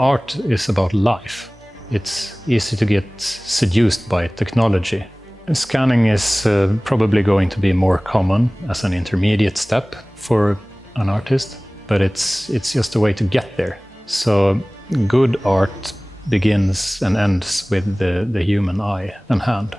art is about life. It's easy to get seduced by technology. Scanning is probably going to be more common as an intermediate step for an artist, but it's just a way to get there. So good art begins and ends with the human eye and hand.